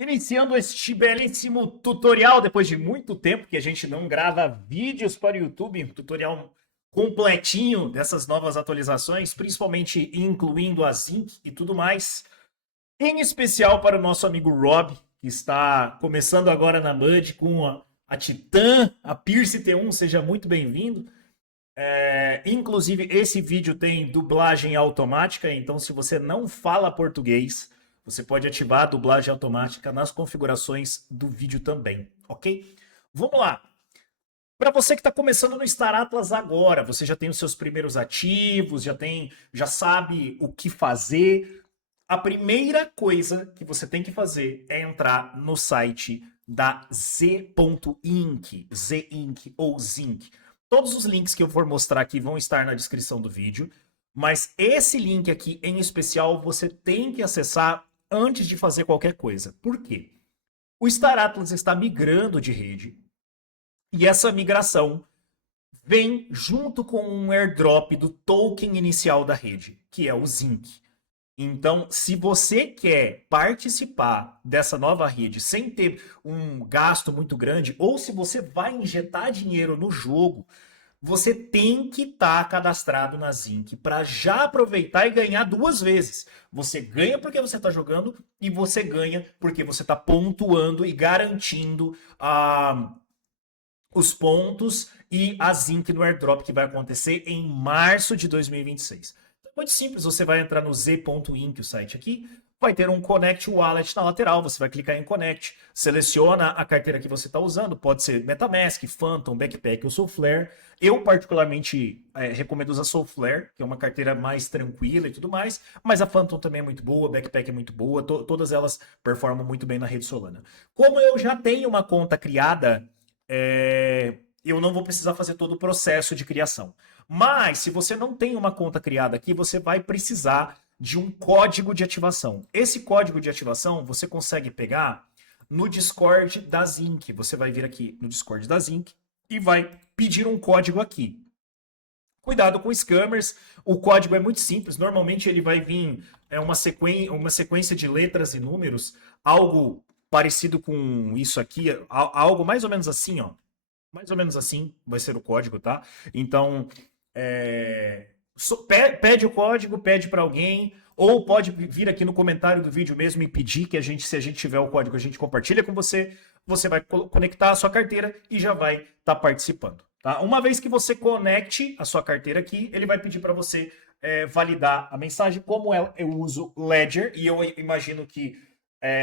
Iniciando este belíssimo tutorial, depois de muito tempo que a gente não grava vídeos para o YouTube, um tutorial completinho dessas novas atualizações, principalmente incluindo a Zinc e tudo mais, em especial para o nosso amigo Rob, que está começando agora na MUD com a Titan, a Pierce T1, seja muito bem-vindo. Inclusive, esse vídeo tem dublagem automática, então se você não fala português, você pode ativar a dublagem automática nas configurações do vídeo também, ok? Vamos lá. Para você que está começando no Star Atlas agora, você já tem os seus primeiros ativos, já sabe o que fazer. A primeira coisa que você tem que fazer é entrar no site da Z.Inc, Z-Inc ou Zinc. Todos os links que eu for mostrar aqui vão estar na descrição do vídeo, mas esse link aqui em especial você tem que acessar antes de fazer qualquer coisa. Por quê? O Star Atlas está migrando de rede e essa migração vem junto com um airdrop do token inicial da rede, que é o Zinc. Então, se você quer participar dessa nova rede sem ter um gasto muito grande, ou se você vai injetar dinheiro no jogo, você tem que estar cadastrado na Zinc para já aproveitar e ganhar duas vezes. Você ganha porque você está jogando e você ganha porque você está pontuando e garantindo os pontos e a Zinc no airdrop que vai acontecer em março de 2026. Então, muito simples, você vai entrar no z.inc, o site aqui, vai ter um Connect Wallet na lateral, você vai clicar em Connect, seleciona a carteira que você está usando, pode ser MetaMask, Phantom, Backpack ou Soulflare. Eu particularmente recomendo usar Soulflare, que é uma carteira mais tranquila e tudo mais, mas a Phantom também é muito boa, Backpack é muito boa, todas elas performam muito bem na rede Solana. Como eu já tenho uma conta criada, eu não vou precisar fazer todo o processo de criação. Mas, se você não tem uma conta criada aqui, você vai precisar de um código de ativação. Esse código de ativação você consegue pegar no Discord da Zinc. Você vai vir aqui no Discord da Zinc e vai pedir um código aqui. Cuidado com scammers, o código é muito simples, normalmente ele vai vir uma sequência de letras e números, algo parecido com isso aqui, algo mais ou menos assim, ó. Mais ou menos assim vai ser o código, tá? Então, pede o código, pede para alguém, ou pode vir aqui no comentário do vídeo mesmo e pedir que se a gente tiver o código, a gente compartilha com você. Você vai conectar a sua carteira e já vai estar participando. Tá? Uma vez que você conecte a sua carteira aqui, ele vai pedir para você validar a mensagem. Como eu uso Ledger, e eu imagino que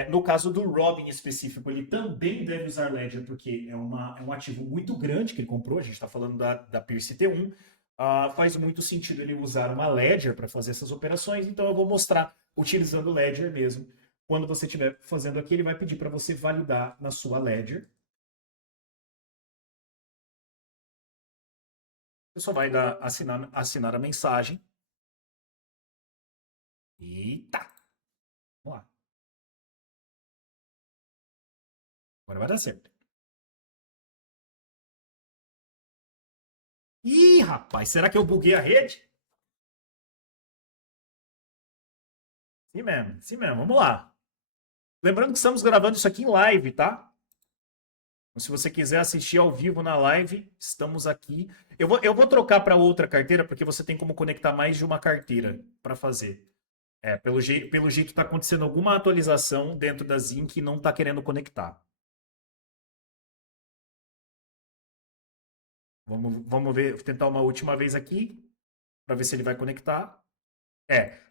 no caso do Robin específico, ele também deve usar Ledger, porque é um ativo muito grande que ele comprou. A gente está falando da Pierce T1. Faz muito sentido ele usar uma Ledger para fazer essas operações, então eu vou mostrar utilizando o Ledger mesmo. Quando você estiver fazendo aqui, ele vai pedir para você validar na sua Ledger. Você só vai assinar a mensagem. Eita! Vamos lá. Agora vai dar certo. Ih, rapaz, será que eu buguei a rede? Sim mesmo, vamos lá. Lembrando que estamos gravando isso aqui em live, tá? Então, se você quiser assistir ao vivo na live, estamos aqui. Eu vou trocar para outra carteira, porque você tem como conectar mais de uma carteira para fazer. Pelo jeito está acontecendo alguma atualização dentro da Zinc e não está querendo conectar. Vamos ver, tentar uma última vez aqui, para ver se ele vai conectar.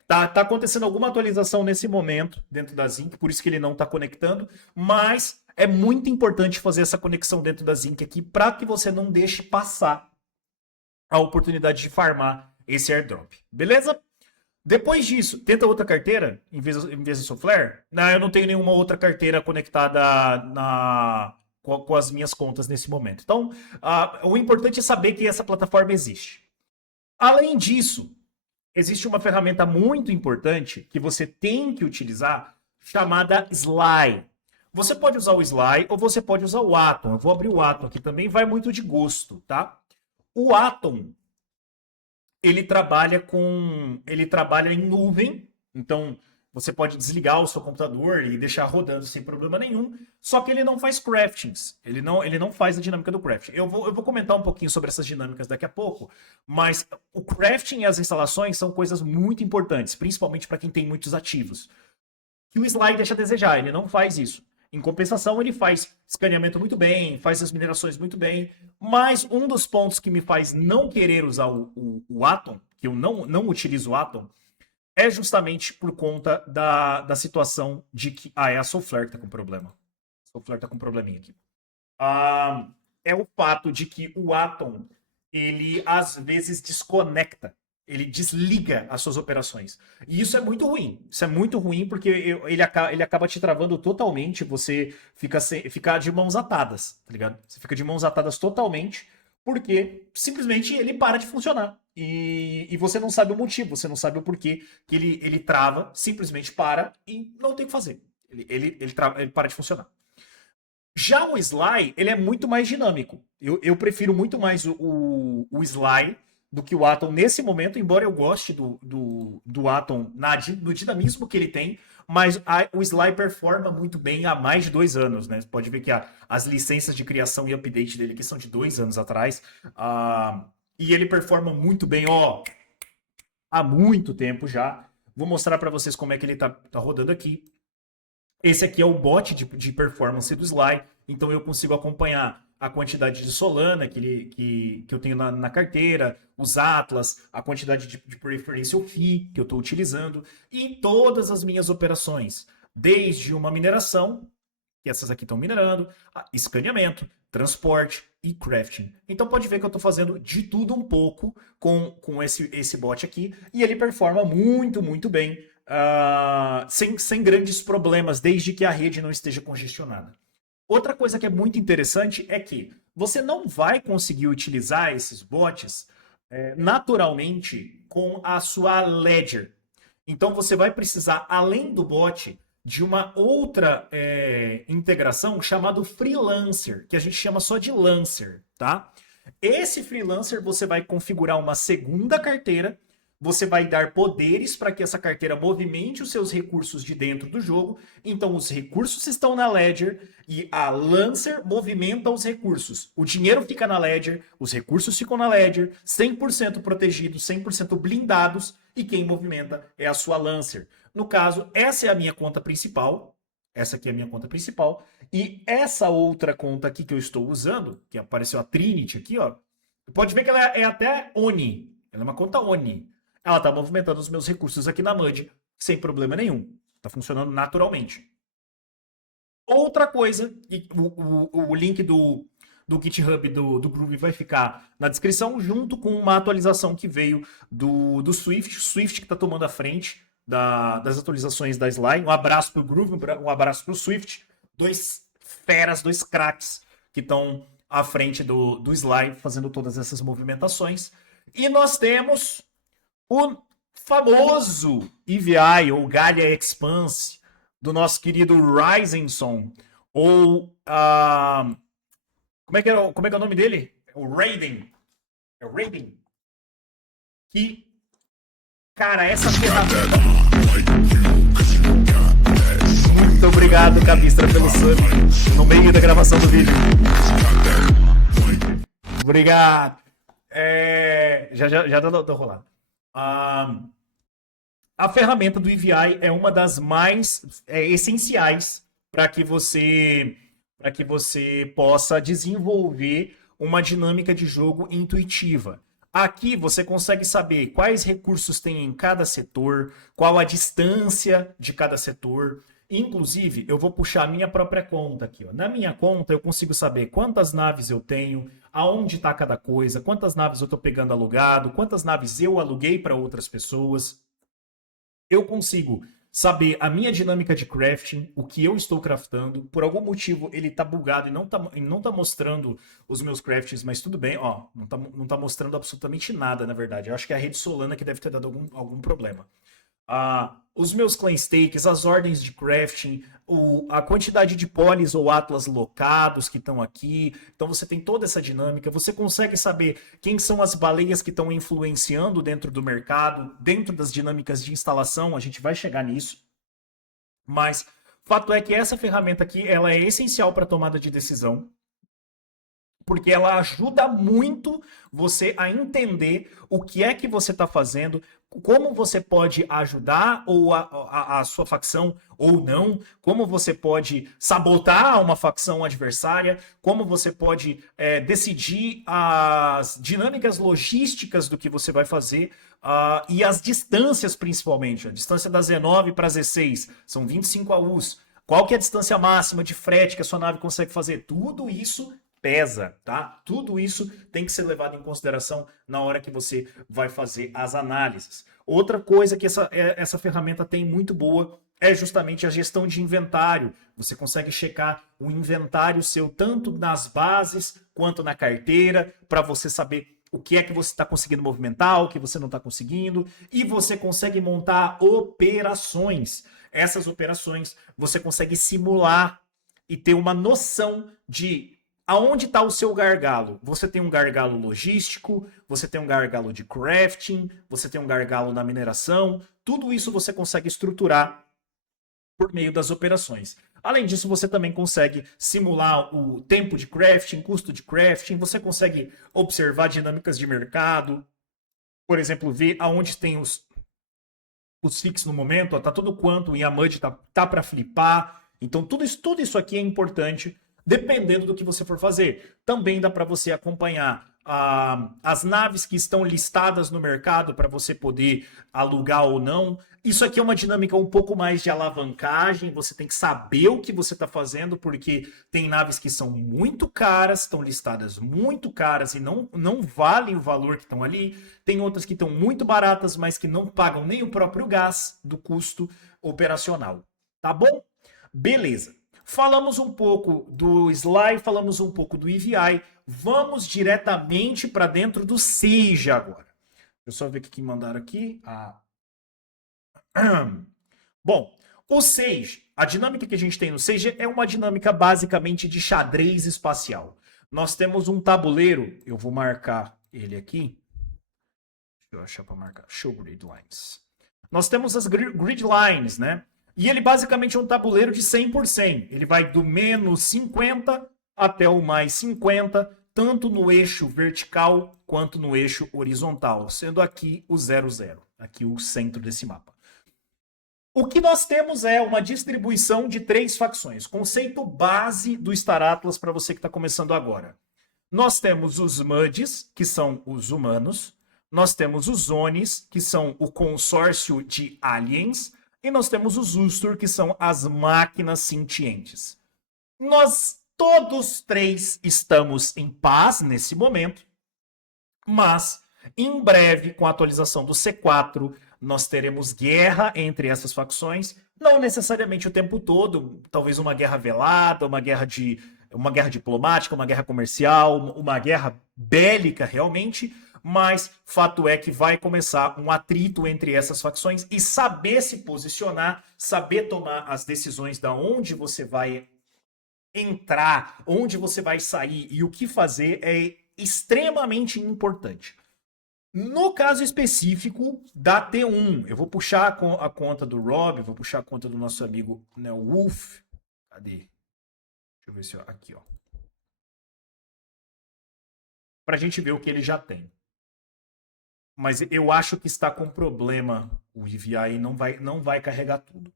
Tá acontecendo alguma atualização nesse momento dentro da Zinc, por isso que ele não está conectando, mas é muito importante fazer essa conexão dentro da Zinc aqui para que você não deixe passar a oportunidade de farmar esse airdrop. Beleza? Depois disso, tenta outra carteira em vez do Soulflare. Não, eu não tenho nenhuma outra carteira conectada com as minhas contas nesse momento. Então, o importante é saber que essa plataforma existe. Além disso, existe uma ferramenta muito importante que você tem que utilizar, chamada Sly. Você pode usar o Sly ou você pode usar o Atom. Eu vou abrir o Atom aqui também, vai muito de gosto, tá? O Atom, ele trabalha em nuvem, então você pode desligar o seu computador e deixar rodando sem problema nenhum, só que ele não faz craftings, ele não faz a dinâmica do crafting. Eu vou comentar um pouquinho sobre essas dinâmicas daqui a pouco, mas o crafting e as instalações são coisas muito importantes, principalmente para quem tem muitos ativos. Que o Sly deixa a desejar, ele não faz isso. Em compensação, ele faz escaneamento muito bem, faz as minerações muito bem, mas um dos pontos que me faz não querer usar o Atom, que eu não utilizo o Atom, é justamente por conta da situação de que. Ah, é a Soulflare que tá com problema. A Soulflare tá com um probleminha aqui. É o fato de que o Atom, ele às vezes desconecta. Ele desliga as suas operações. E isso é muito ruim. Isso é muito ruim porque ele acaba te travando totalmente. Você fica de mãos atadas, tá ligado? Você fica de mãos atadas totalmente porque simplesmente ele para de funcionar. E você não sabe o motivo, você não sabe o porquê que ele trava, simplesmente para e não tem o que fazer. Ele para de funcionar. Já o Sly, ele é muito mais dinâmico. Eu prefiro muito mais o Sly do que o Atom nesse momento, embora eu goste do Atom no dinamismo que ele tem, mas o Sly performa muito bem há mais de 2 anos, né? Você pode ver que as licenças de criação e update dele aqui são de 2 anos atrás. E ele performa muito bem, ó, há muito tempo já. Vou mostrar para vocês como é que ele tá rodando aqui. Esse aqui é o bot de performance do Sly, então eu consigo acompanhar a quantidade de Solana que eu tenho na carteira, os Atlas, a quantidade de preferential fee que eu estou utilizando e todas as minhas operações, desde uma mineração, que essas aqui estão minerando, escaneamento, transporte e crafting. Então pode ver que eu estou fazendo de tudo um pouco com esse bot aqui e ele performa muito, muito bem. Sem grandes problemas, desde que a rede não esteja congestionada. Outra coisa que é muito interessante é que você não vai conseguir utilizar esses bots naturalmente com a sua Ledger. Então você vai precisar, além do bot, de uma outra integração chamada Freelancer, que a gente chama só de Lancer, tá? Esse Freelancer você vai configurar uma segunda carteira. Você vai dar poderes para que essa carteira movimente os seus recursos de dentro do jogo. Então, os recursos estão na Ledger e a Lancer movimenta os recursos. O dinheiro fica na Ledger, os recursos ficam na Ledger, 100% protegidos, 100% blindados, e quem movimenta é a sua Lancer. No caso, essa é a minha conta principal. Essa aqui é a minha conta principal. E essa outra conta aqui que eu estou usando, que apareceu a Trinity aqui, ó. Pode ver que ela é até ONI. Ela é uma conta ONI. Ela está movimentando os meus recursos aqui na MUD sem problema nenhum. Está funcionando naturalmente. Outra coisa, o link do GitHub do Groovy vai ficar na descrição, junto com uma atualização que veio do Swift. O Swift que está tomando a frente das atualizações da Sly. Um abraço para o Groovy, um abraço para o Swift. Dois feras, dois craques que estão à frente do Sly, fazendo todas essas movimentações. E nós temos o famoso EVI, ou Gaia Expanse, do nosso querido Ryzenson, ou como é que é o nome dele? O Raiden. É o Raiden. Que, cara, essa ferramenta... Muito obrigado, Cabistra, pelo sub no meio da gravação do vídeo. Obrigado. Já dá rolado. A ferramenta do EVI é uma das mais essenciais para que você possa desenvolver uma dinâmica de jogo intuitiva. Aqui você consegue saber quais recursos tem em cada setor, qual a distância de cada setor. Inclusive, eu vou puxar a minha própria conta aqui. Ó. Na minha conta, eu consigo saber quantas naves eu tenho, aonde está cada coisa, quantas naves eu estou pegando alugado, quantas naves eu aluguei para outras pessoas. Eu consigo saber a minha dinâmica de crafting, o que eu estou craftando. Por algum motivo, ele está bugado e não tá mostrando os meus craftings, mas tudo bem. Ó, não tá mostrando absolutamente nada, na verdade. Eu acho que é a rede Solana que deve ter dado algum problema. Os meus clan stakes, as ordens de crafting, a quantidade de polis ou atlas locados que estão aqui. Então você tem toda essa dinâmica. Você consegue saber quem são as baleias que estão influenciando dentro do mercado, dentro das dinâmicas de instalação. A gente vai chegar nisso. Mas fato é que essa ferramenta aqui, ela é essencial para tomada de decisão, porque ela ajuda muito você a entender o que é que você está fazendo, como você pode ajudar ou a sua facção ou não, como você pode sabotar uma facção adversária, como você pode decidir as dinâmicas logísticas do que você vai fazer e as distâncias principalmente. A distância da Z9 para a Z6 são 25 AUs. Qual que é a distância máxima de frete que a sua nave consegue fazer? Tudo isso pesa, tá? Tudo isso tem que ser levado em consideração na hora que você vai fazer as análises. Outra coisa que essa ferramenta tem muito boa é justamente a gestão de inventário. Você consegue checar o inventário seu tanto nas bases quanto na carteira, para você saber o que é que você está conseguindo movimentar, o que você não está conseguindo, e você consegue montar operações. Essas operações você consegue simular e ter uma noção de aonde está o seu gargalo? Você tem um gargalo logístico, você tem um gargalo de crafting, você tem um gargalo na mineração. Tudo isso você consegue estruturar por meio das operações. Além disso, você também consegue simular o tempo de crafting, custo de crafting, você consegue observar dinâmicas de mercado, por exemplo, ver aonde tem os fix no momento, ó, tá tudo quanto o Yamud tá para flipar. Então tudo isso aqui é importante dependendo do que você for fazer. Também dá para você acompanhar as naves que estão listadas no mercado para você poder alugar ou não. Isso aqui é uma dinâmica um pouco mais de alavancagem. Você tem que saber o que você está fazendo, porque tem naves que são muito caras, estão listadas muito caras e não valem o valor que estão ali. Tem outras que estão muito baratas, mas que não pagam nem o próprio gás do custo operacional. Tá bom? Beleza. Falamos um pouco do Sly, falamos um pouco do EVI. Vamos diretamente para dentro do Sage agora. Deixa eu só ver o que mandaram aqui. Bom, o Sage, a dinâmica que a gente tem no Sage é uma dinâmica basicamente de xadrez espacial. Nós temos um tabuleiro, eu vou marcar ele aqui. Deixa eu achar para marcar. Show Grid Lines. Nós temos as Grid Lines, né? E ele basicamente é um tabuleiro de 100 por 100. Ele vai do menos 50 até o mais 50, tanto no eixo vertical quanto no eixo horizontal, sendo aqui o 00, aqui o centro desse mapa. O que nós temos é uma distribuição de 3 facções, conceito base do Star Atlas para você que está começando agora. Nós temos os Muds, que são os humanos, nós temos os Zones, que são o consórcio de aliens, e nós temos os Ustur, que são as máquinas sentientes. Nós todos 3 estamos em paz nesse momento, mas em breve, com a atualização do C4, nós teremos guerra entre essas facções, não necessariamente o tempo todo, talvez uma guerra velada, uma guerra diplomática, uma guerra comercial, uma guerra bélica realmente, mas fato é que vai começar um atrito entre essas facções e saber se posicionar, saber tomar as decisões da onde você vai entrar, onde você vai sair e o que fazer é extremamente importante. No caso específico da T1, eu vou puxar a conta do Rob, vou puxar a conta do nosso amigo Wolf. Cadê? Deixa eu ver se aqui, ó. Pra gente ver o que ele já tem. Mas eu acho que está com problema o EVI não vai carregar tudo.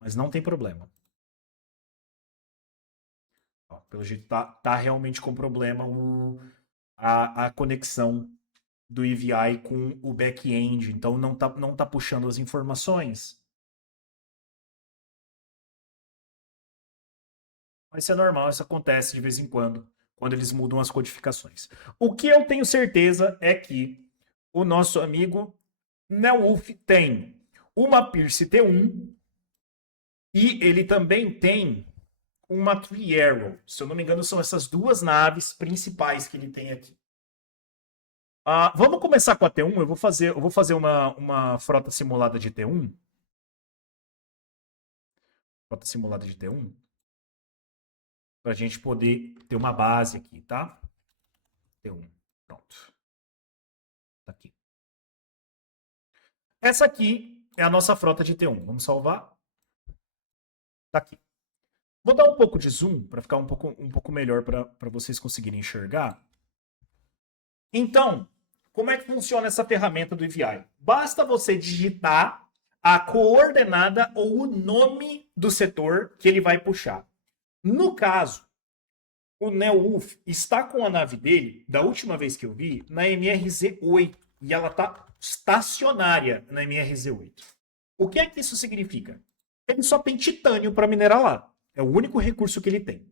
Mas não tem problema. Ó, pelo jeito tá realmente com problema a conexão do EVI com o back-end, então não tá puxando as informações. Mas isso é normal, isso acontece de vez em quando eles mudam as codificações. O que eu tenho certeza é que o nosso amigo Neowolf tem uma Pierce T1 e ele também tem uma Three Arrow. Se eu não me engano, são essas 2 naves principais que ele tem aqui. Vamos começar com a T1. Eu vou fazer uma frota simulada de T1. Frota simulada de T1. Para a gente poder ter uma base aqui, tá? T1. Pronto. Tá aqui. Essa aqui é a nossa frota de T1. Vamos salvar. Tá aqui. Vou dar um pouco de zoom para ficar um pouco melhor para vocês conseguirem enxergar. Então, como é que funciona essa ferramenta do EVI? Basta você digitar a coordenada ou o nome do setor que ele vai puxar. No caso, o NeoWolf está com a nave dele, da última vez que eu vi, na MRZ8. E ela está estacionária na MRZ8. O que é que isso significa? Ele só tem titânio para minerar lá. É o único recurso que ele tem.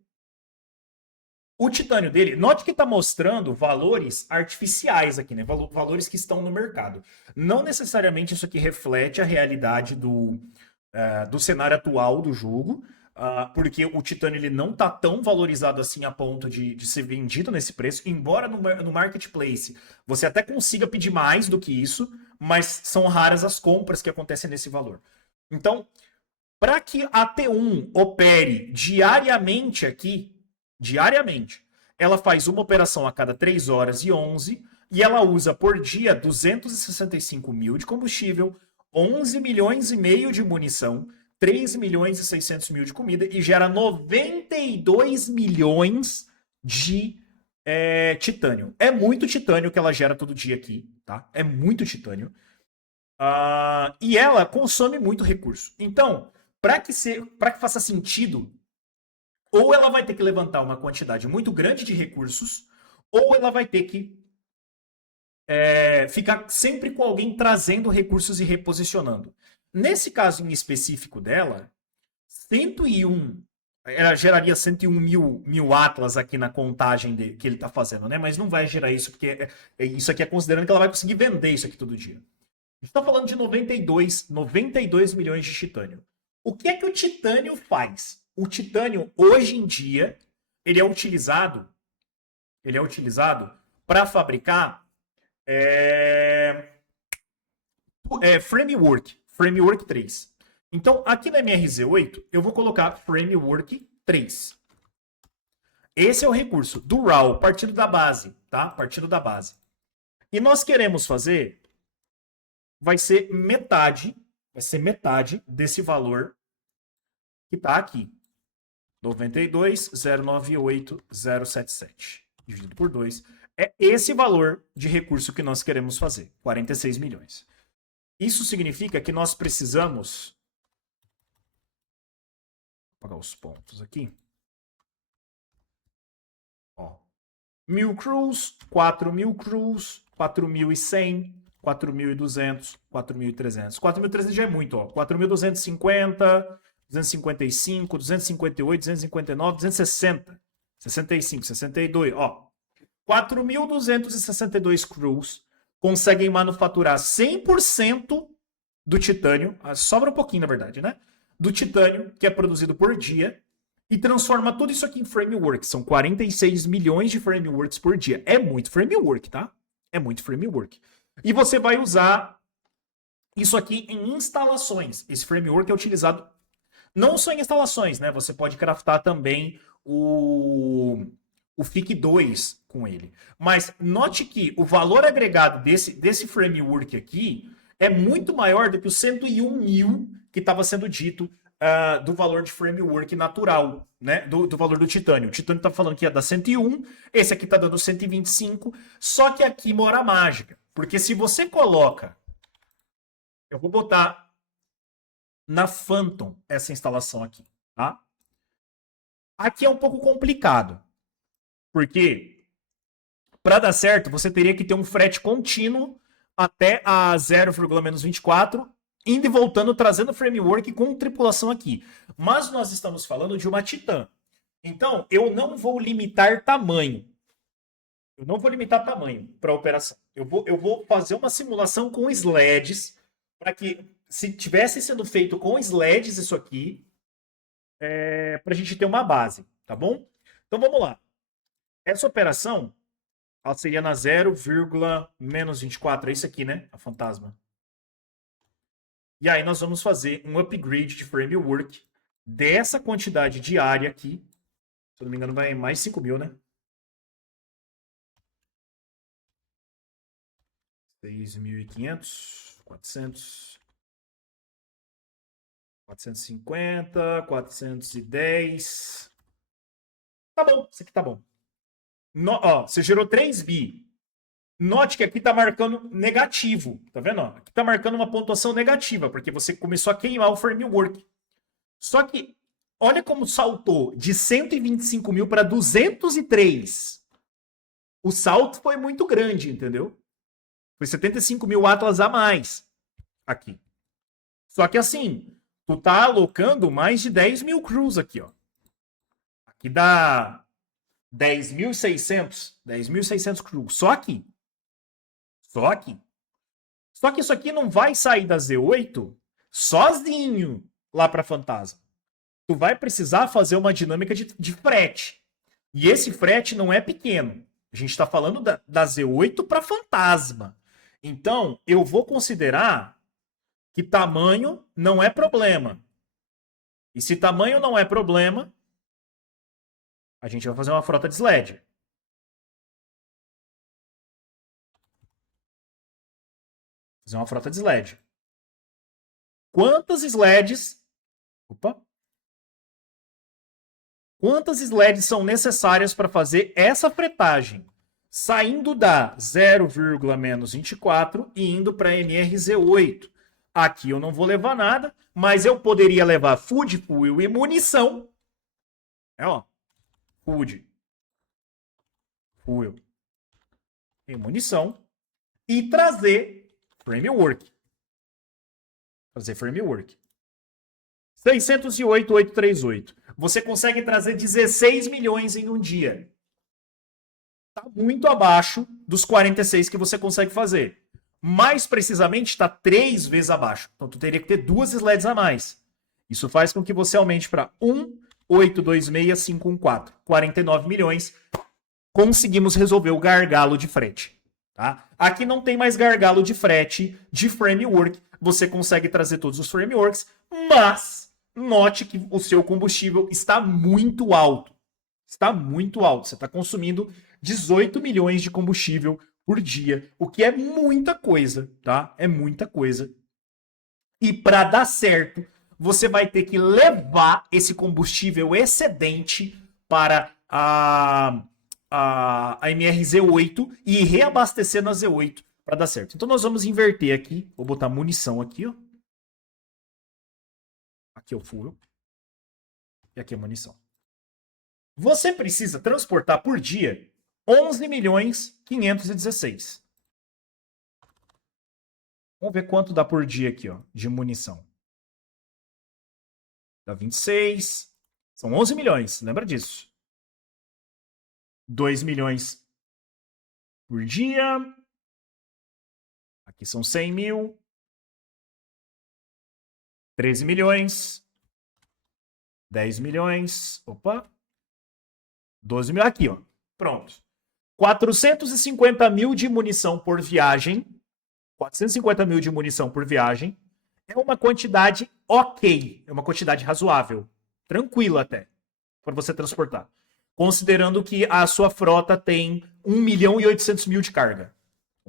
O titânio dele, note que está mostrando valores artificiais aqui, né? Valores que estão no mercado. Não necessariamente isso aqui reflete a realidade do cenário atual do jogo, porque o titânio ele não está tão valorizado assim a ponto de ser vendido nesse preço, embora no marketplace você até consiga pedir mais do que isso, mas são raras as compras que acontecem nesse valor. Então, para que a T1 opere diariamente aqui, ela faz uma operação a cada 3 horas e 11 e ela usa por dia 265 mil de combustível, 11 milhões e meio de munição, 3 milhões e 600 mil de comida e gera 92 milhões de titânio. É muito titânio que ela gera todo dia aqui, tá? É muito titânio. E ela consome muito recurso. Então, para que faça sentido, ou ela vai ter que levantar uma quantidade muito grande de recursos, ou ela vai ter que ficar sempre com alguém trazendo recursos e reposicionando. Nesse caso em específico dela, 101, ela geraria 101 mil atlas aqui na contagem que ele está fazendo, né? Mas não vai gerar isso, porque isso aqui é considerando que ela vai conseguir vender isso aqui todo dia. A gente está falando de 92 milhões de titânio. O que é que o titânio faz? O titânio, hoje em dia, ele é utilizado para fabricar Framework 3. Então, aqui na MRZ8, eu vou colocar Framework 3. Esse é o recurso do RAW, partindo da base, tá? Partindo da base. E nós queremos fazer, vai ser metade desse valor que está aqui. 92.098.077 dividido por 2. É esse valor de recurso que nós queremos fazer, 46 milhões. Isso significa que nós precisamos... Vou apagar os pontos aqui. Ó. 1.000 crews, 4.000 crews, 4.100, 4.200, 4.300. 4.300 já é muito, ó. 4.250, 255, 258, 259, 260, 65, 62, ó. 4.262 crews conseguem manufaturar 100% do titânio, sobra um pouquinho na verdade, né? Do titânio que é produzido por dia e transforma tudo isso aqui em framework. São 46 milhões de frameworks por dia. É muito framework, tá? É muito framework. E você vai usar isso aqui em instalações. Esse framework é utilizado não só em instalações, né? Você pode craftar também o FIC2 com ele. Mas note que o valor agregado desse framework aqui é muito maior do que os 101 mil que estava sendo dito do valor de framework natural, né? Do valor do titânio. O titânio está falando que ia dar 101, esse aqui está dando 125, só que aqui mora a mágica. Porque se você coloca... Eu vou botar na Phantom essa instalação aqui, tá? Aqui é um pouco complicado, porque para dar certo, você teria que ter um frete contínuo até a 0,-24, indo e voltando, trazendo framework com tripulação aqui. Mas nós estamos falando de uma Titã. Então, eu não vou limitar tamanho. Eu não vou limitar tamanho para a operação. Eu vou fazer uma simulação com sleds, para que, se tivesse sendo feito com sleds isso aqui, para a gente ter uma base, tá bom? Então, vamos lá. Essa operação, ela seria na 0,-24. É isso aqui, né? A fantasma. E aí nós vamos fazer um upgrade de framework dessa quantidade diária aqui. Se eu não me engano, vai mais 5 mil, né? 6.500, 400. 450, 410. Tá bom, isso aqui tá bom. Ó, você gerou 3 bi. Note que aqui tá marcando negativo, tá vendo? Ó, aqui tá marcando uma pontuação negativa, porque você começou a queimar o framework. Só que, olha como saltou de 125 mil para 203. O salto foi muito grande, entendeu? Foi 75 mil Atlas a mais aqui. Só que assim, tu tá alocando mais de 10 mil crews aqui, ó. Aqui dá 10.600 crews. Só aqui. Só que isso aqui não vai sair da Z8 sozinho lá para Fantasma. Tu vai precisar fazer uma dinâmica de frete. E esse frete não é pequeno. A gente está falando da Z8 para Fantasma. Então, eu vou considerar que tamanho não é problema. E se tamanho não é problema, a gente vai fazer uma frota de sled. Fazer uma frota de sled. Quantas sleds... Opa! Quantas sleds são necessárias para fazer essa fretagem? Saindo da 0,-24 e indo para MRZ8. Aqui eu não vou levar nada, mas eu poderia levar food, fuel e munição. Ó. Food, fuel e munição. E trazer framework. 608,838. Você consegue trazer 16 milhões em um dia. Está muito abaixo dos 46 que você consegue fazer. Mais precisamente, está 3 vezes abaixo. Então, tu teria que ter 2 sleds a mais. Isso faz com que você aumente para 1,826,514. 49 milhões. Conseguimos resolver o gargalo de frete. Tá? Aqui não tem mais gargalo de frete de framework. Você consegue trazer todos os frameworks, mas note que o seu combustível está muito alto. Está muito alto. Você está consumindo 18 milhões de combustível por dia, o que é muita coisa, tá? É muita coisa. E para dar certo, você vai ter que levar esse combustível excedente para a MRZ8 e reabastecer na Z8 para dar certo. Então nós vamos inverter aqui. Vou botar munição aqui, ó. Aqui é o fuel. E aqui é a munição. Você precisa transportar por dia 11.516. Vamos ver quanto dá por dia aqui, ó, de munição. Dá 26. São 11 milhões, lembra disso. 2 milhões por dia. Aqui são 100 mil. 13 milhões. 10 milhões. Opa. 12 mil. Aqui, ó. Pronto. 450 mil de munição por viagem. 450 mil de munição por viagem. É uma quantidade ok. É uma quantidade razoável. Tranquila até. Para você transportar. Considerando que a sua frota tem 1.800.000 de carga.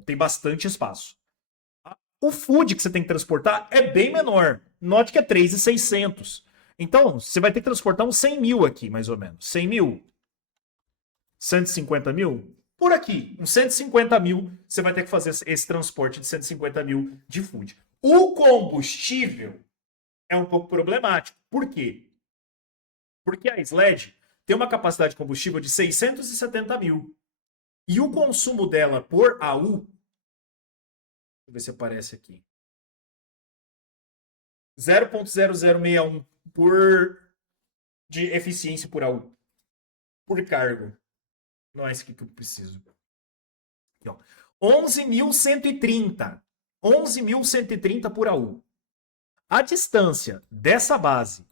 Tem bastante espaço. O food que você tem que transportar é bem menor. Note que é 3.600. Então, você vai ter que transportar uns 100 mil aqui, mais ou menos. 100 mil? 150 mil? Por aqui, uns 150 mil, você vai ter que fazer esse transporte de 150 mil de food. O combustível é um pouco problemático. Por quê? Porque a sled tem uma capacidade de combustível de 670 mil. E o consumo dela por AU, deixa eu ver se aparece aqui, 0,0061 de eficiência por AU. Por cargo. Não é isso que eu preciso. 11.130. 11.130 por AU. A distância dessa base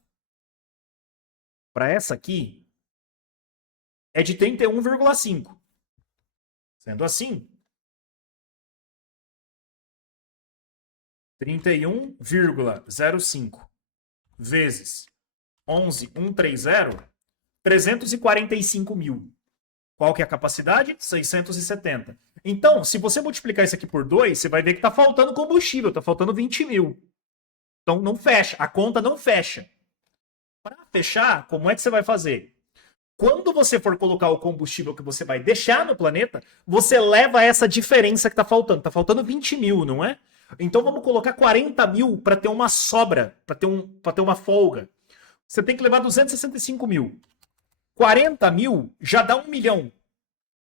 para essa aqui é de 31,5. Sendo assim, 31,05 vezes 11.130, 345 mil. Qual que é a capacidade? 670. Então, se você multiplicar isso aqui por 2, você vai ver que está faltando combustível, está faltando 20 mil. Então não fecha, a conta não fecha. Para fechar, como é que você vai fazer? Quando você for colocar o combustível que você vai deixar no planeta, você leva essa diferença que tá faltando. Tá faltando 20 mil, não é? Então vamos colocar 40 mil para ter uma sobra, para ter uma folga. Você tem que levar 265 mil. 40 mil já dá 1 milhão.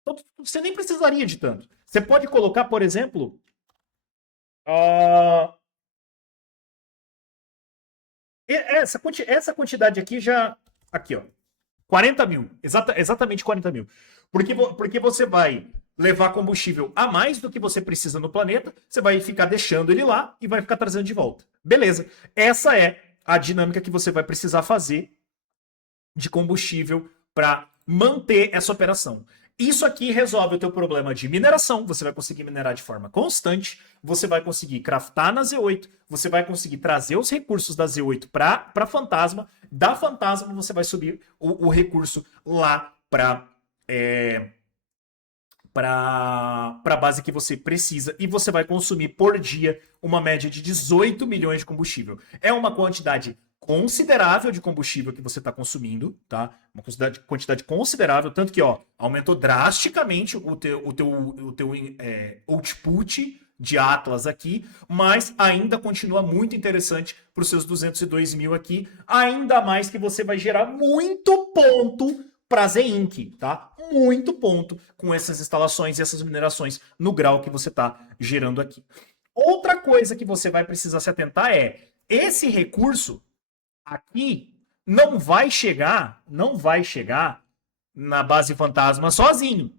Então você nem precisaria de tanto. Você pode colocar, por exemplo, essa quantidade aqui já. Aqui, ó. 40 mil. Exatamente 40 mil. Porque você vai levar combustível a mais do que você precisa no planeta, você vai ficar deixando ele lá e vai ficar trazendo de volta. Beleza. Essa é a dinâmica que você vai precisar fazer de combustível para manter essa operação. Isso aqui resolve o teu problema de mineração, você vai conseguir minerar de forma constante, você vai conseguir craftar na Z8, você vai conseguir trazer os recursos da Z8 para Fantasma, da Fantasma você vai subir o recurso lá para a base que você precisa e você vai consumir por dia uma média de 18 milhões de combustível. É uma quantidade considerável de combustível que você está consumindo, tá? Uma quantidade considerável, tanto que, ó, aumentou drasticamente o teu output de Atlas aqui, mas ainda continua muito interessante para os seus 202 mil aqui, ainda mais que você vai gerar muito ponto para Z-Inc, tá? Muito ponto com essas instalações e essas minerações no grau que você está gerando aqui. Outra coisa que você vai precisar se atentar é esse recurso aqui não vai chegar na base fantasma sozinho.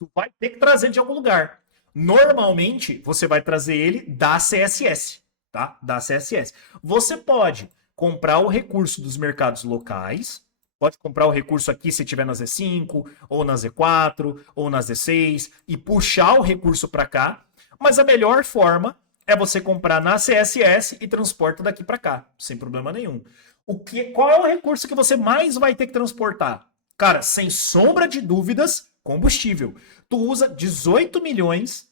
Tu vai ter que trazer de algum lugar. Normalmente, você vai trazer ele da CSS, tá? Da CSS. Você pode comprar o recurso dos mercados locais, pode comprar o recurso aqui se tiver na Z5, ou na Z4, ou na Z6, e puxar o recurso para cá, mas a melhor forma é você comprar na CSS e transporta daqui para cá, sem problema nenhum. Qual é o recurso que você mais vai ter que transportar? Cara, sem sombra de dúvidas, combustível. Tu usa 18 milhões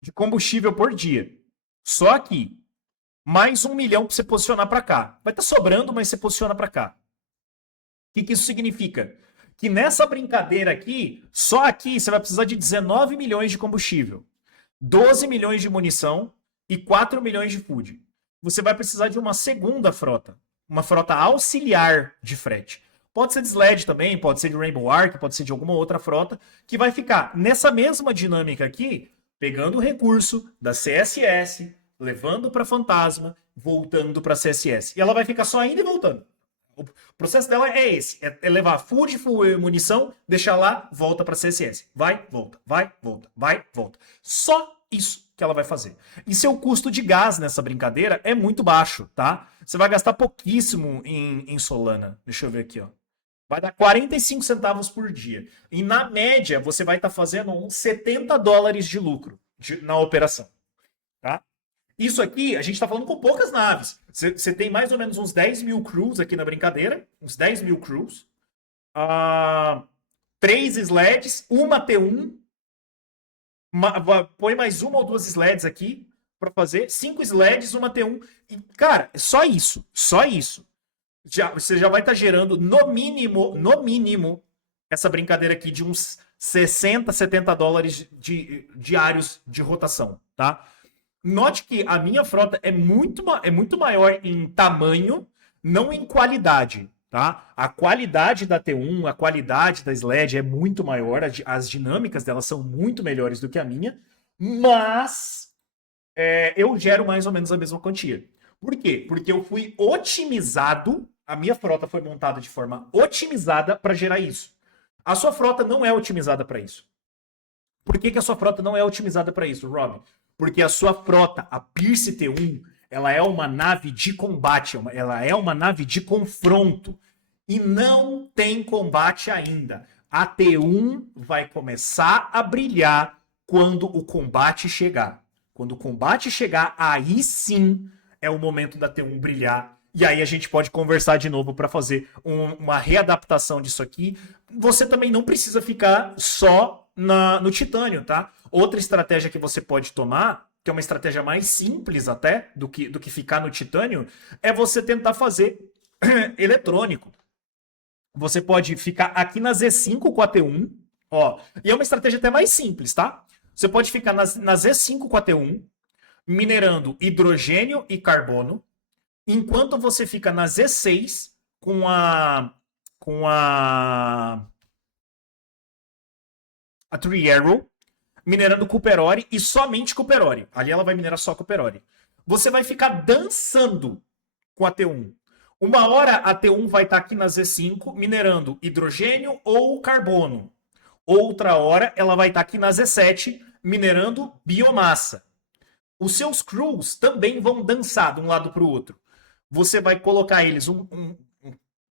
de combustível por dia. Só aqui. Mais 1 milhão para você posicionar para cá. Vai estar sobrando, mas você posiciona para cá. O que isso significa? Que nessa brincadeira aqui, só aqui você vai precisar de 19 milhões de combustível, 12 milhões de munição e 4 milhões de food. Você vai precisar de uma segunda frota, uma frota auxiliar de frete. Pode ser de SLED também, pode ser de Rainbow Arc, pode ser de alguma outra frota, que vai ficar nessa mesma dinâmica aqui, pegando o recurso da CSS, levando para Fantasma, voltando para CSS. E ela vai ficar só indo e voltando. O processo dela é esse, é levar food, munição, deixar lá, volta para CSS. Vai, volta, vai, volta, vai, volta. Só isso que ela vai fazer. E seu custo de gás nessa brincadeira é muito baixo, tá? Você vai gastar pouquíssimo em Solana. Deixa eu ver aqui, ó. Vai dar 45 centavos por dia. E na média, você vai estar fazendo uns 70 dólares de lucro na operação, tá? Isso aqui, a gente está falando com poucas naves. Você tem mais ou menos uns 10 mil crews aqui na brincadeira. Uns 10 mil crews. 3 sleds, uma T1. Põe mais uma ou duas sleds aqui para fazer. 5 sleds, uma T1. E, cara, só isso. Só isso. Você já vai estar gerando, no mínimo, essa brincadeira aqui de uns 60, 70 dólares diários de rotação, tá? Note que a minha frota é muito maior em tamanho, não em qualidade, tá? A qualidade da T1, a qualidade da SLED é muito maior, as dinâmicas delas são muito melhores do que a minha, mas eu gero mais ou menos a mesma quantia. Por quê? Porque eu fui otimizado, a minha frota foi montada de forma otimizada para gerar isso. A sua frota não é otimizada para isso. Por que a sua frota não é otimizada para isso, Rob? Porque a sua frota, a Pierce T1, ela é uma nave de combate, ela é uma nave de confronto. E não tem combate ainda. A T1 vai começar a brilhar quando o combate chegar. Quando o combate chegar, aí sim é o momento da T1 brilhar. E aí a gente pode conversar de novo para fazer uma readaptação disso aqui. Você também não precisa ficar só no titânio, tá? Outra estratégia que você pode tomar que é uma estratégia mais simples até do que ficar no titânio, é você tentar fazer eletrônico. Você pode ficar aqui na Z5 com a T1, ó, e é uma estratégia até mais simples, tá? Você pode ficar na Z5 com a T1, minerando hidrogênio e carbono, enquanto você fica na Z6 a Tree Arrow, minerando Cuperori e somente Cuperori. Ali ela vai minerar só Cuperori. Você vai ficar dançando com a T1. Uma hora a T1 vai estar aqui na Z5 minerando hidrogênio ou carbono. Outra hora ela vai estar aqui na Z7 minerando biomassa. Os seus crews também vão dançar de um lado para o outro. Você vai colocar eles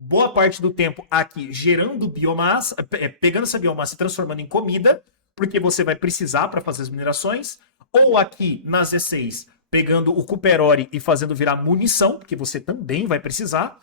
boa parte do tempo aqui gerando biomassa, pegando essa biomassa e transformando em comida, porque você vai precisar para fazer as minerações, ou aqui na Z6, pegando o Cuperori e fazendo virar munição, porque você também vai precisar,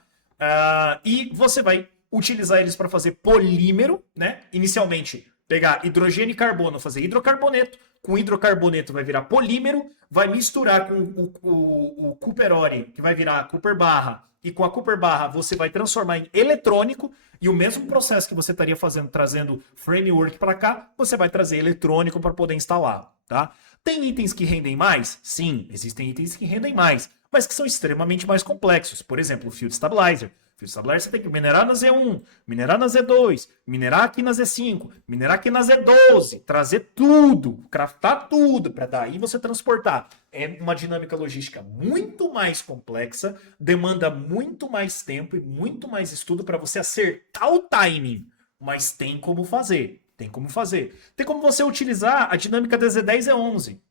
e você vai utilizar eles para fazer polímero, né? Inicialmente, pegar hidrogênio e carbono, fazer hidrocarboneto, com hidrocarboneto vai virar polímero, vai misturar com o Cuperori, que vai virar Cooper barra, e com a Cooper barra você vai transformar em eletrônico, e o mesmo processo que você estaria fazendo, trazendo framework para cá, você vai trazer eletrônico para poder instalar, tá? Tem itens que rendem mais? Sim, existem itens que rendem mais, mas que são extremamente mais complexos. Por exemplo, o Field Stabilizer. Field Stabilizer você tem que minerar na Z1, minerar na Z2, minerar aqui na Z5, minerar aqui na Z12, trazer tudo, craftar tudo, para daí você transportar. É uma dinâmica logística muito mais complexa, demanda muito mais tempo e muito mais estudo para você acertar o timing, mas tem como fazer. Tem como fazer. Tem como você utilizar a dinâmica da Z10 e 11.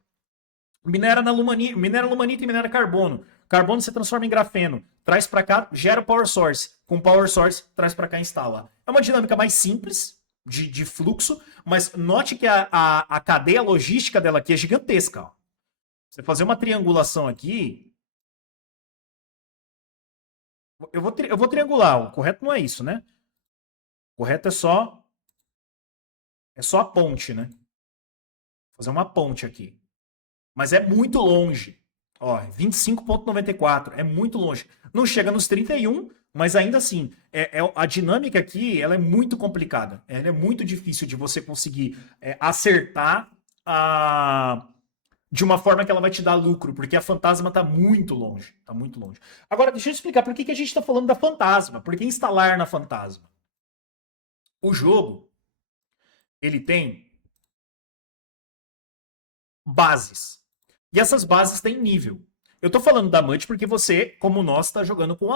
Minera lumanita e minera carbono. Carbono você transforma em grafeno. Traz para cá, gera power source. Com power source, traz para cá e instala. É uma dinâmica mais simples de fluxo, mas note que a cadeia logística dela aqui é gigantesca. Ó. Você fazer uma triangulação aqui... Eu vou triangular. O correto não é isso, né? O correto é só a ponte, né? Vou fazer uma ponte aqui. Mas é muito longe. Ó, 25,94. É muito longe. Não chega nos 31, mas ainda assim, a dinâmica aqui ela é muito complicada. Ela é muito difícil de você conseguir acertar de uma forma que ela vai te dar lucro, porque a fantasma está muito longe. Tá muito longe. Agora, deixa eu explicar por que a gente está falando da fantasma. Por que instalar na fantasma? O jogo, ele tem bases. E essas bases têm nível. Eu tô falando da MUD porque você, como nós, está jogando com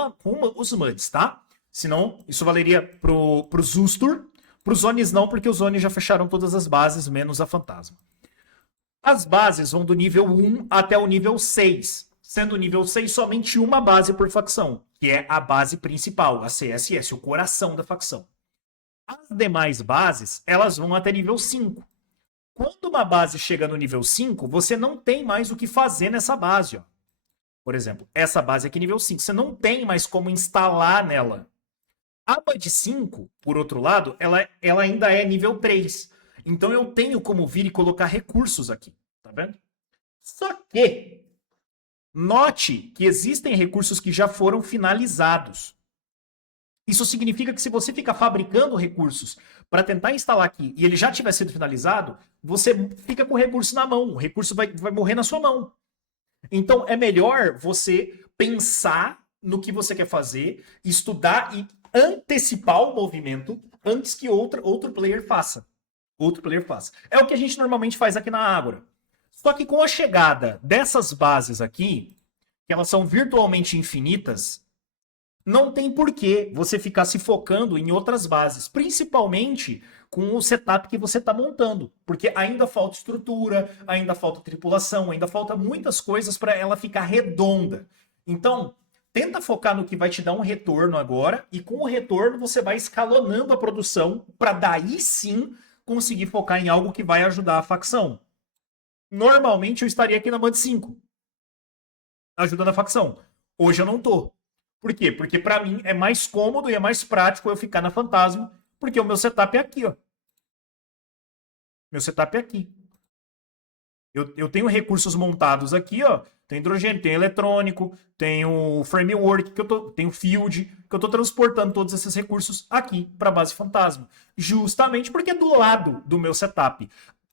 os MUDs, tá? Senão, isso valeria pro Zustur. Pros Zones não, porque os Zones já fecharam todas as bases, menos a Fantasma. As bases vão do nível 1 até o nível 6. Sendo o nível 6 somente uma base por facção, que é a base principal, a CSS, o coração da facção. As demais bases, elas vão até nível 5. Quando uma base chega no nível 5, você não tem mais o que fazer nessa base. Ó. Por exemplo, essa base aqui nível 5, você não tem mais como instalar nela. A MUD 5, por outro lado, ela ainda é nível 3. Então eu tenho como vir e colocar recursos aqui. Tá vendo? Só que, note que existem recursos que já foram finalizados. Isso significa que se você ficar fabricando recursos para tentar instalar aqui e ele já tiver sido finalizado, você fica com o recurso na mão. O recurso vai morrer na sua mão. Então é melhor você pensar no que você quer fazer, estudar e antecipar o movimento antes que outro player faça. Outro player faça. É o que a gente normalmente faz aqui na Ágora. Só que com a chegada dessas bases aqui, que elas são virtualmente infinitas, não tem porquê você ficar se focando em outras bases, principalmente com o setup que você está montando, porque ainda falta estrutura, ainda falta tripulação, ainda falta muitas coisas para ela ficar redonda. Então, tenta focar no que vai te dar um retorno agora, e com o retorno você vai escalonando a produção para daí sim conseguir focar em algo que vai ajudar a facção. Normalmente eu estaria aqui na MUD 5, ajudando a facção. Hoje eu não tô. Por quê? Porque para mim é mais cômodo e é mais prático eu ficar na Fantasma, porque o meu setup é aqui, ó. Meu setup é aqui. Eu tenho recursos montados aqui, ó. Tem hidrogênio, tem eletrônico, tem o framework, tem o field, que eu estou transportando todos esses recursos aqui para a base fantasma. Justamente porque é do lado do meu setup.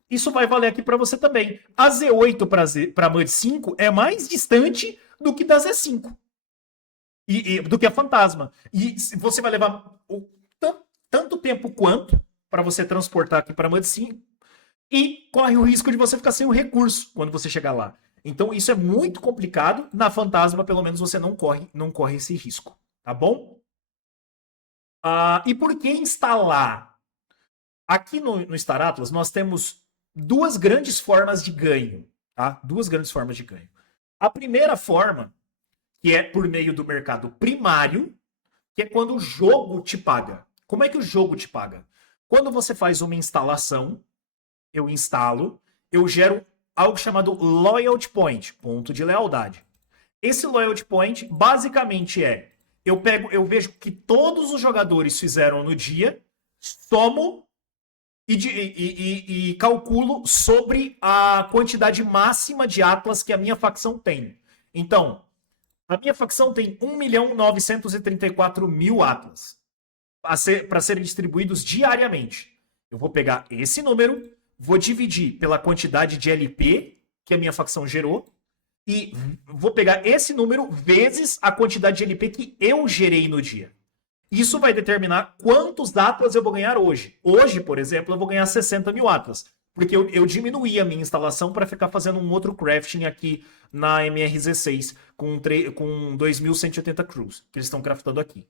Isso vai valer aqui para você também. A Z8 para a MUD 5 é mais distante do que da Z5. Do que a fantasma. E você vai levar tanto tempo quanto para você transportar aqui para a MUD 5 e corre o risco de você ficar sem o recurso quando você chegar lá. Então isso é muito complicado. Na fantasma, pelo menos, você não corre esse risco. Tá bom? E por que instalar? Aqui no Star Atlas, nós temos duas grandes formas de ganho. Tá? Duas grandes formas de ganho. A primeira forma, que é por meio do mercado primário, que é quando o jogo te paga. Como é que o jogo te paga? Quando você faz uma instalação, eu instalo, eu gero algo chamado Loyalty Point, ponto de lealdade. Esse Loyalty Point, basicamente eu vejo que todos os jogadores fizeram no dia, somo e calculo sobre a quantidade máxima de Atlas que a minha facção tem. Então, a minha facção tem 1.934.000 Atlas para serem distribuídos diariamente. Eu vou pegar esse número, vou dividir pela quantidade de LP que a minha facção gerou e vou pegar esse número vezes a quantidade de LP que eu gerei no dia. Isso vai determinar quantos Atlas eu vou ganhar hoje. Hoje, por exemplo, eu vou ganhar 60.000 Atlas, porque eu diminuí a minha instalação para ficar fazendo um outro crafting aqui na MR16 com 2.180 crews, que eles estão craftando aqui.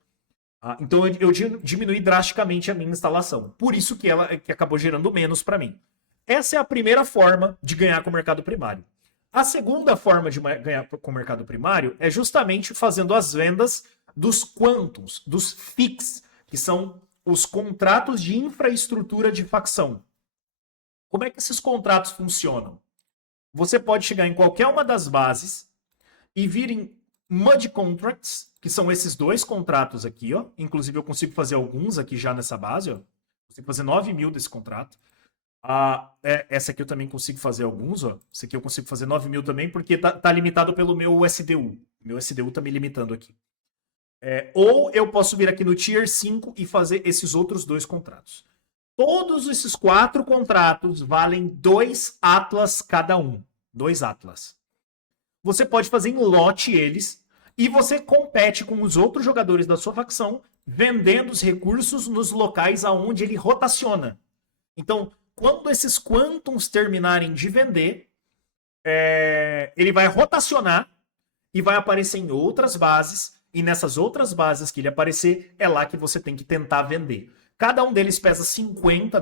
Então eu diminuí drasticamente a minha instalação. Por isso que ela acabou gerando menos para mim. Essa é a primeira forma de ganhar com o mercado primário. A segunda forma de ganhar com o mercado primário é justamente fazendo as vendas dos quantums, dos fix, que são os contratos de infraestrutura de facção. Como é que esses contratos funcionam? Você pode chegar em qualquer uma das bases e vir em MUD Contracts, que são esses dois contratos aqui, ó. Inclusive eu consigo fazer alguns aqui já nessa base, ó. Consigo fazer 9.000 desse contrato. Essa aqui eu também consigo fazer alguns, ó. Esse aqui eu consigo fazer 9.000 também, porque tá limitado pelo meu SDU. Meu SDU tá me limitando aqui. Ou eu posso vir aqui no Tier 5 e fazer esses outros dois contratos. Todos esses 4 contratos valem 2 Atlas cada um. 2 Atlas. Você pode fazer em lote eles e você compete com os outros jogadores da sua facção vendendo os recursos nos locais aonde ele rotaciona. Então, quando esses quantums terminarem de vender, ele vai rotacionar e vai aparecer em outras bases. E nessas outras bases que ele aparecer, é lá que você tem que tentar vender. Cada um deles pesa 50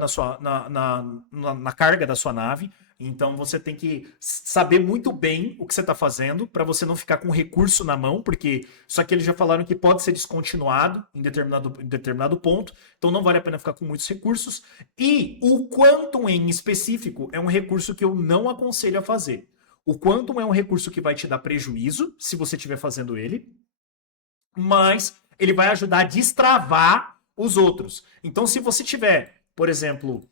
na carga da sua nave. Então você tem que saber muito bem o que você está fazendo para você não ficar com recurso na mão, porque só que eles já falaram que pode ser descontinuado em determinado ponto, então não vale a pena ficar com muitos recursos. E o Quantum em específico é um recurso que eu não aconselho a fazer. O Quantum é um recurso que vai te dar prejuízo se você estiver fazendo ele, mas ele vai ajudar a destravar os outros. Então se você tiver, por exemplo,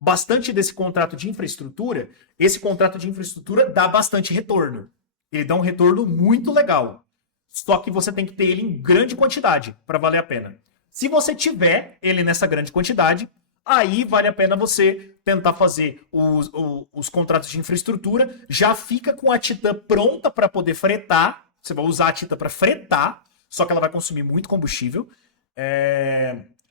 bastante desse contrato de infraestrutura, esse contrato de infraestrutura dá bastante retorno. Ele dá um retorno muito legal. Só que você tem que ter ele em grande quantidade para valer a pena. Se você tiver ele nessa grande quantidade, aí vale a pena você tentar fazer os contratos de infraestrutura. Já fica com a Titã pronta para poder fretar. Você vai usar a Titã para fretar, só que ela vai consumir muito combustível.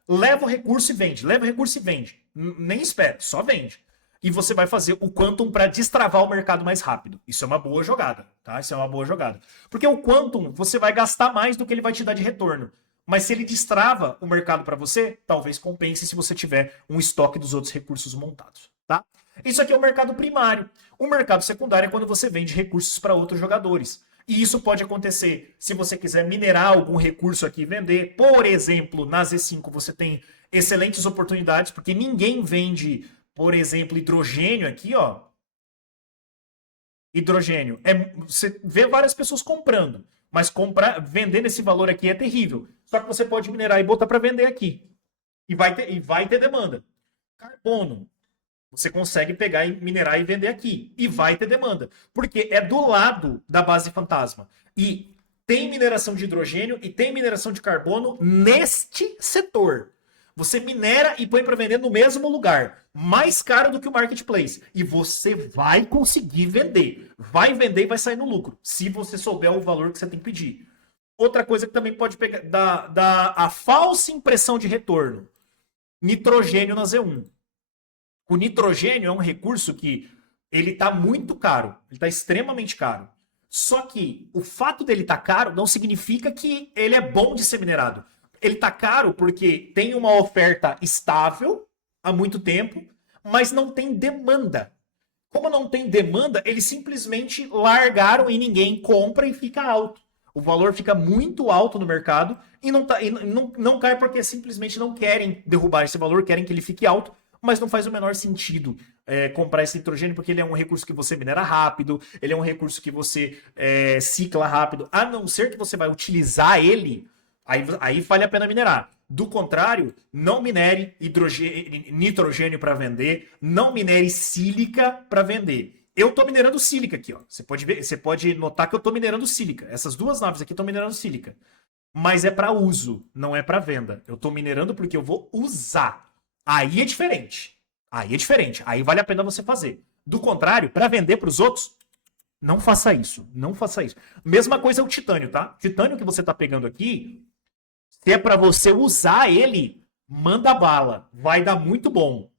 Leva o recurso e vende. Leva o recurso e vende. Nem espera, só vende. E você vai fazer o Quantum para destravar o mercado mais rápido. Isso é uma boa jogada, tá? Isso é uma boa jogada. Porque o Quantum, você vai gastar mais do que ele vai te dar de retorno. Mas se ele destrava o mercado para você, talvez compense se você tiver um estoque dos outros recursos montados, tá? Isso aqui é o mercado primário. O mercado secundário é quando você vende recursos para outros jogadores. E isso pode acontecer se você quiser minerar algum recurso aqui e vender. Por exemplo, na Z5 você tem excelentes oportunidades, porque ninguém vende, por exemplo, hidrogênio aqui, ó. Hidrogênio. Você vê várias pessoas comprando, mas vender nesse valor aqui é terrível. Só que você pode minerar e botar para vender aqui. E vai ter demanda. Carbono. Você consegue pegar e minerar e vender aqui. E vai ter demanda. Porque é do lado da base fantasma. E tem mineração de hidrogênio e tem mineração de carbono neste setor. Você minera e põe para vender no mesmo lugar. Mais caro do que o marketplace. E você vai conseguir vender. Vai vender e vai sair no lucro. Se você souber o valor que você tem que pedir. Outra coisa que também pode pegar, dar a falsa impressão de retorno. Nitrogênio na Z1. O nitrogênio é um recurso que ele está muito caro, ele está extremamente caro. Só que o fato dele estar caro não significa que ele é bom de ser minerado. Ele está caro porque tem uma oferta estável há muito tempo, mas não tem demanda. Como não tem demanda, eles simplesmente largaram e ninguém compra e fica alto. O valor fica muito alto no mercado e não cai porque simplesmente não querem derrubar esse valor, querem que ele fique alto, mas não faz o menor sentido comprar esse nitrogênio porque ele é um recurso que você minera rápido, ele é um recurso que você cicla rápido, a não ser que você vai utilizar ele, aí vale a pena minerar. Do contrário, não minere nitrogênio para vender, não minere sílica para vender. Eu tô minerando sílica aqui, ó. Você pode notar que eu tô minerando sílica. Essas duas naves aqui estão minerando sílica. Mas é para uso, não é para venda. Eu tô minerando porque eu vou usar. Aí é diferente. Aí é diferente. Aí vale a pena você fazer. Do contrário, para vender para os outros, não faça isso. Não faça isso. Mesma coisa é o titânio, tá? O titânio que você tá pegando aqui, se é para você usar ele, manda bala. Vai dar muito bom.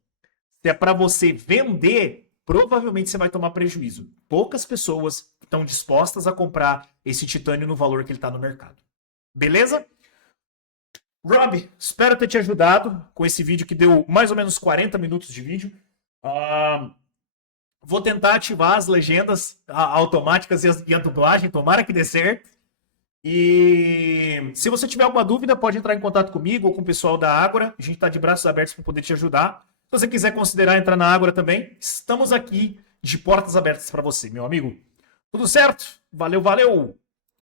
Se é para você vender, provavelmente você vai tomar prejuízo. Poucas pessoas estão dispostas a comprar esse titânio no valor que ele está no mercado. Beleza? Rob, espero ter te ajudado com esse vídeo que deu mais ou menos 40 minutos de vídeo. Vou tentar ativar as legendas automáticas e a dublagem, tomara que dê certo. E se você tiver alguma dúvida, pode entrar em contato comigo ou com o pessoal da Ágora. A gente está de braços abertos para poder te ajudar. Se você quiser considerar entrar na Ágora também, estamos aqui de portas abertas para você, meu amigo. Tudo certo? Valeu, valeu!